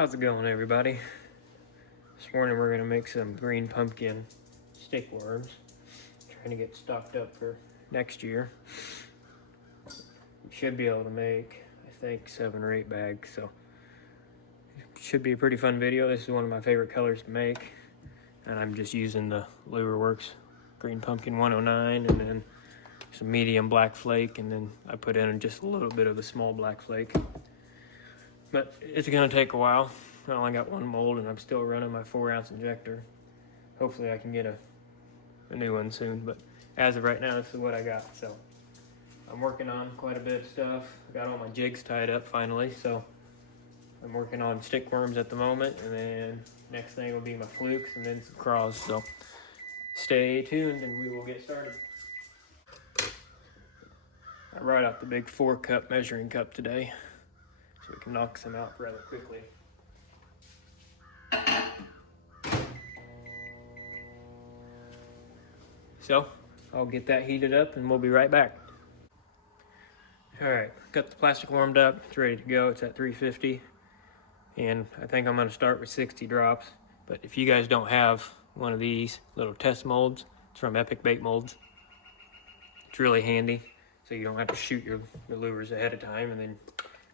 How's it going, everybody? This morning we're gonna make some green pumpkin stick worms. Trying to get stocked up for next year. We should be able to make, I think, 7 or 8 bags, so it should be a pretty fun video. This is one of my favorite colors to make, and I'm just using the Lure Works Green Pumpkin 109 and then some medium black flake, and then I put in just a little bit of a small black flake. But it's gonna take a while. I only got one mold and I'm still running my 4-ounce injector. Hopefully I can get a new one soon, but as of right now, this is what I got. So I'm working on quite a bit of stuff. I got all my jigs tied up finally, so I'm working on stick worms at the moment, and then next thing will be my flukes and then some craws. So stay tuned and we will get started. I brought out the big 4-cup measuring cup today, so we can knock some out rather quickly. So I'll get that heated up and we'll be right back. All right, got the plastic warmed up. It's ready to go. It's at 350. And I think I'm gonna start with 60 drops. But if you guys don't have one of these little test molds, it's from Epic Bait Molds. It's really handy, so you don't have to shoot your lures ahead of time and then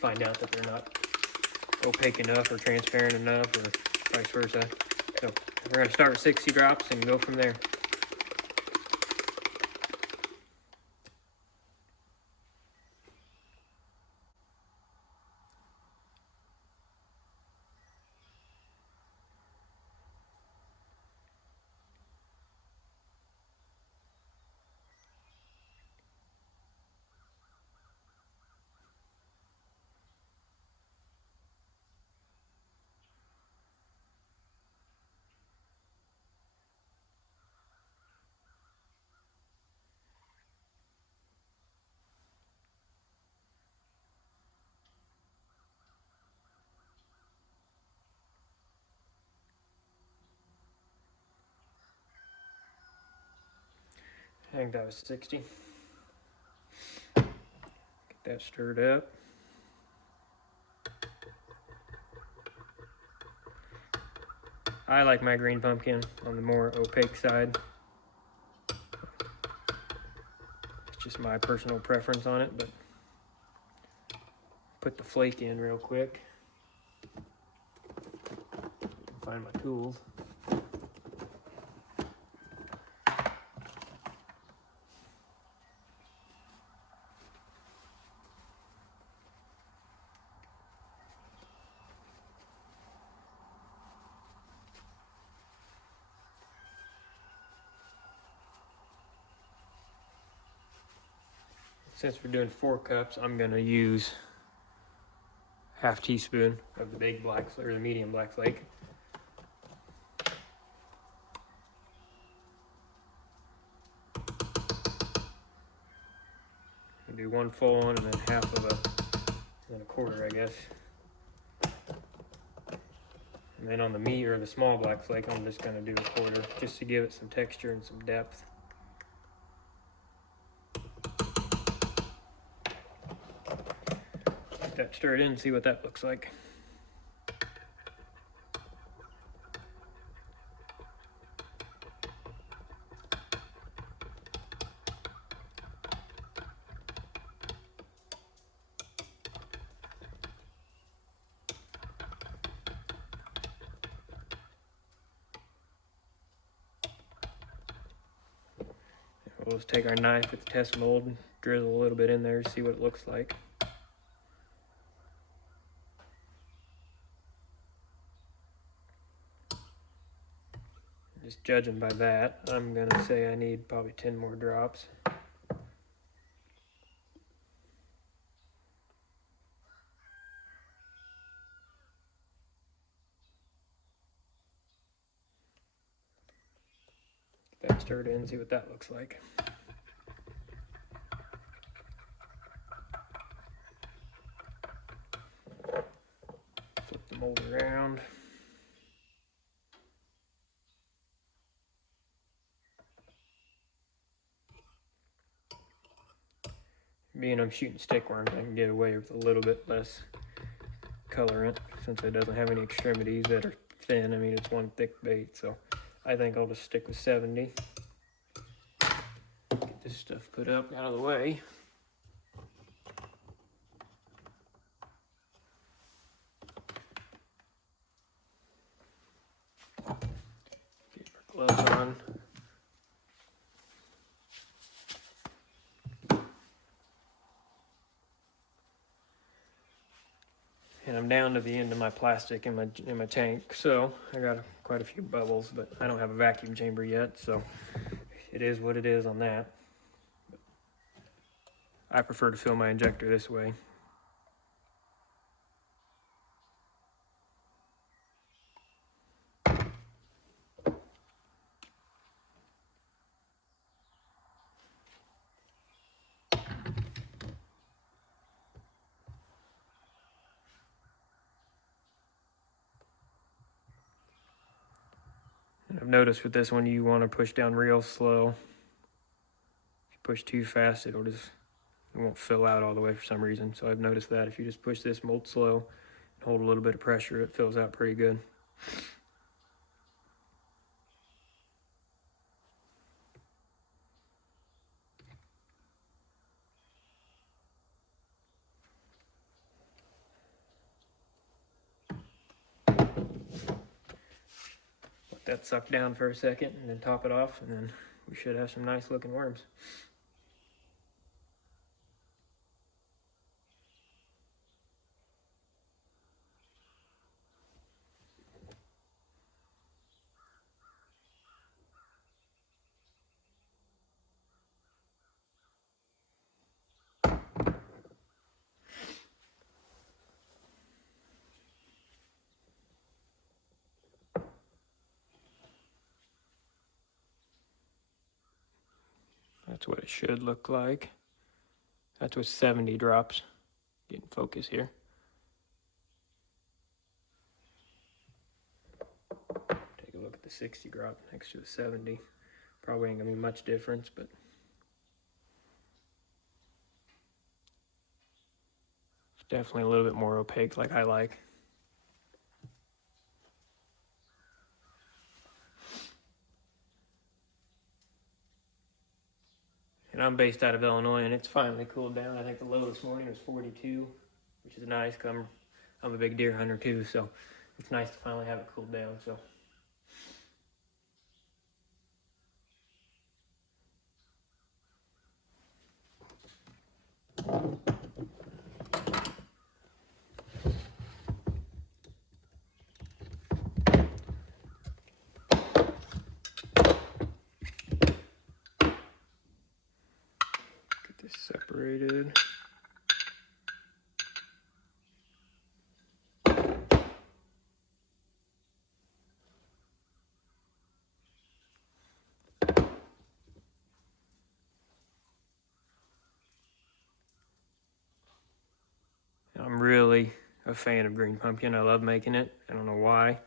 find out that they're not opaque enough or transparent enough or vice versa. So we're gonna start with 60 drops and go from there. I think that was 60. Get that stirred up. I like my green pumpkin on the more opaque side. It's just my personal preference on it, but put the flake in real quick. Find my tools. Since we're doing 4 cups, I'm gonna use ½ teaspoon of the big black or the medium black flake. I'll do 1 full one and then half of a quarter, I guess. And then on the meat or the small black flake, I'm just gonna do a quarter just to give it some texture and some depth. Get that stirred in and see what that looks like. We'll just take our knife at the test mold and drizzle a little bit in there to see what it looks like. Just judging by that, I'm gonna say I need probably 10 more drops. Get that stirred in, see what that looks like. Flip the mold around. Being I'm shooting stick worms, I can get away with a little bit less colorant since it doesn't have any extremities that are thin. I mean, it's one thick bait, so I think I'll just stick with 70. Get this stuff put up out of the way. Get our gloves on. And I'm down to the end of my plastic in my tank, so I got quite a few bubbles, but I don't have a vacuum chamber yet, so it is what it is on that. I prefer to fill my injector this way. And I've noticed with this one, you want to push down real slow. If you push too fast, it won't fill out all the way for some reason. So I've noticed that if you just push this mold slow and hold a little bit of pressure, it fills out pretty good. Let that suck down for a second and then top it off, and then we should have some nice looking worms. That's what it should look like. That's with 70 drops. Get in focus here. Take a look at the 60 drop next to the 70. Probably ain't gonna be much difference, but it's definitely a little bit more opaque like I like. And I'm based out of Illinois, and it's finally cooled down. I think the low this morning was 42, which is nice. I'm a big deer hunter too, so it's nice to finally have it cooled down. So get this separated. I'm really a fan of green pumpkin. I love making it. I don't know why,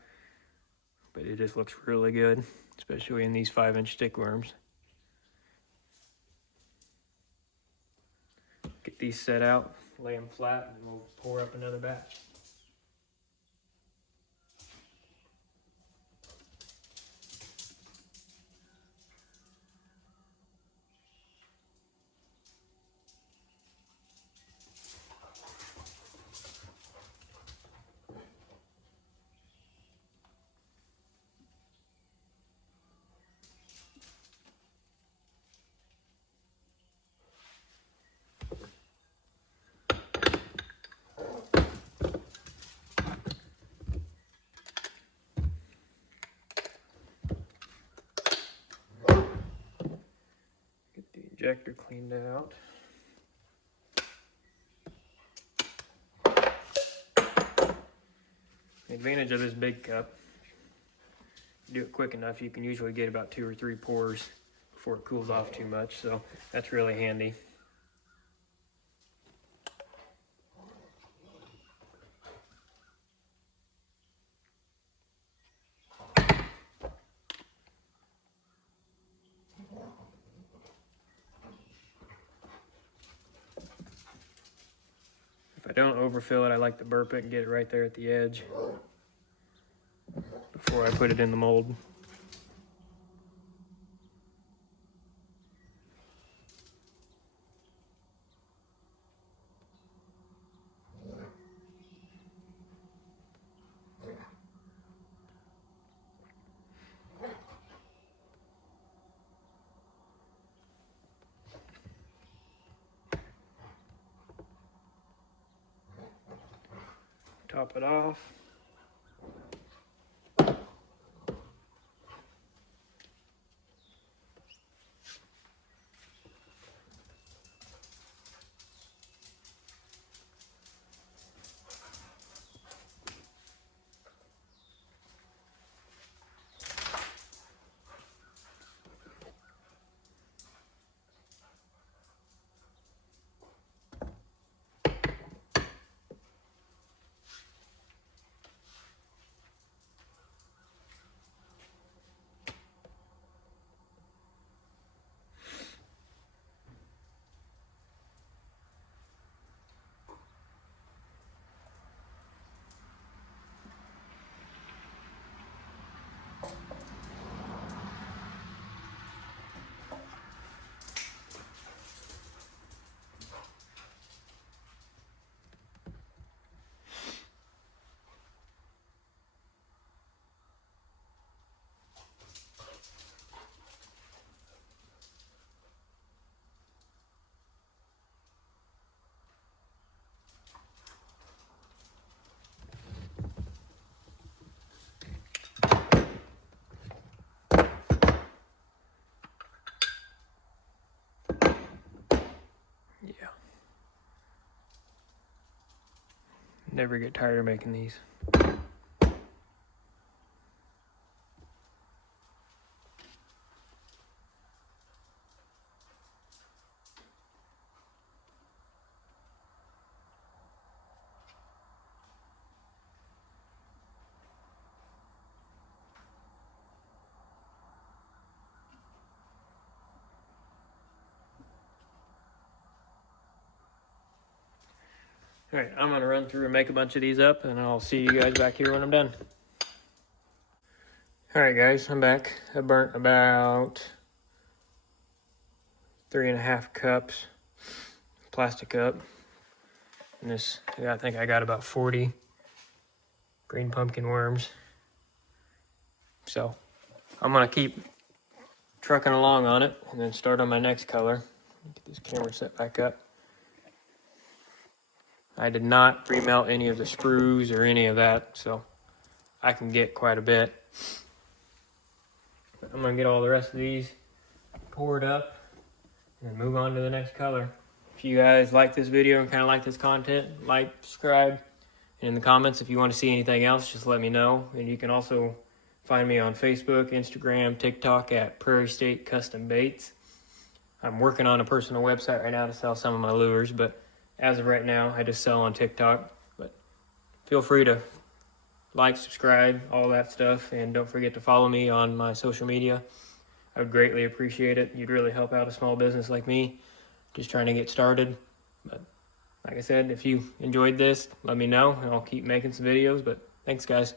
but it just looks really good, especially in these 5-inch stickworms. Get these set out, lay them flat, and we'll pour up another batch. Injector cleaned out. The advantage of this big cup, if you do it quick enough, you can usually get about 2 or 3 pours before it cools off too much, so that's really handy. If I don't overfill it. I like to burp it and get it right there at the edge before I put it in the mold. Top it off. Yeah. Never get tired of making these. All right, I'm gonna run through and make a bunch of these up, and I'll see you guys back here when I'm done. All right, guys, I'm back. I burnt about 3.5 cups plastic cup. And this, I think I got about 40 green pumpkin worms. So I'm gonna keep trucking along on it and then start on my next color. Get this camera set back up. I did not pre-melt any of the sprues or any of that, so I can get quite a bit. But I'm gonna get all the rest of these poured up and then move on to the next color. If you guys like this video and kind of like this content, like, subscribe, and in the comments if you want to see anything else, just let me know. And you can also find me on Facebook, Instagram, TikTok at Prairie State Custom Baits. I'm working on a personal website right now to sell some of my lures, but as of right now, I just sell on TikTok. But feel free to like, subscribe, all that stuff, and don't forget to follow me on my social media. I would greatly appreciate it. You'd really help out a small business like me, just trying to get started. But like I said, if you enjoyed this, let me know, and I'll keep making some videos. But thanks, guys.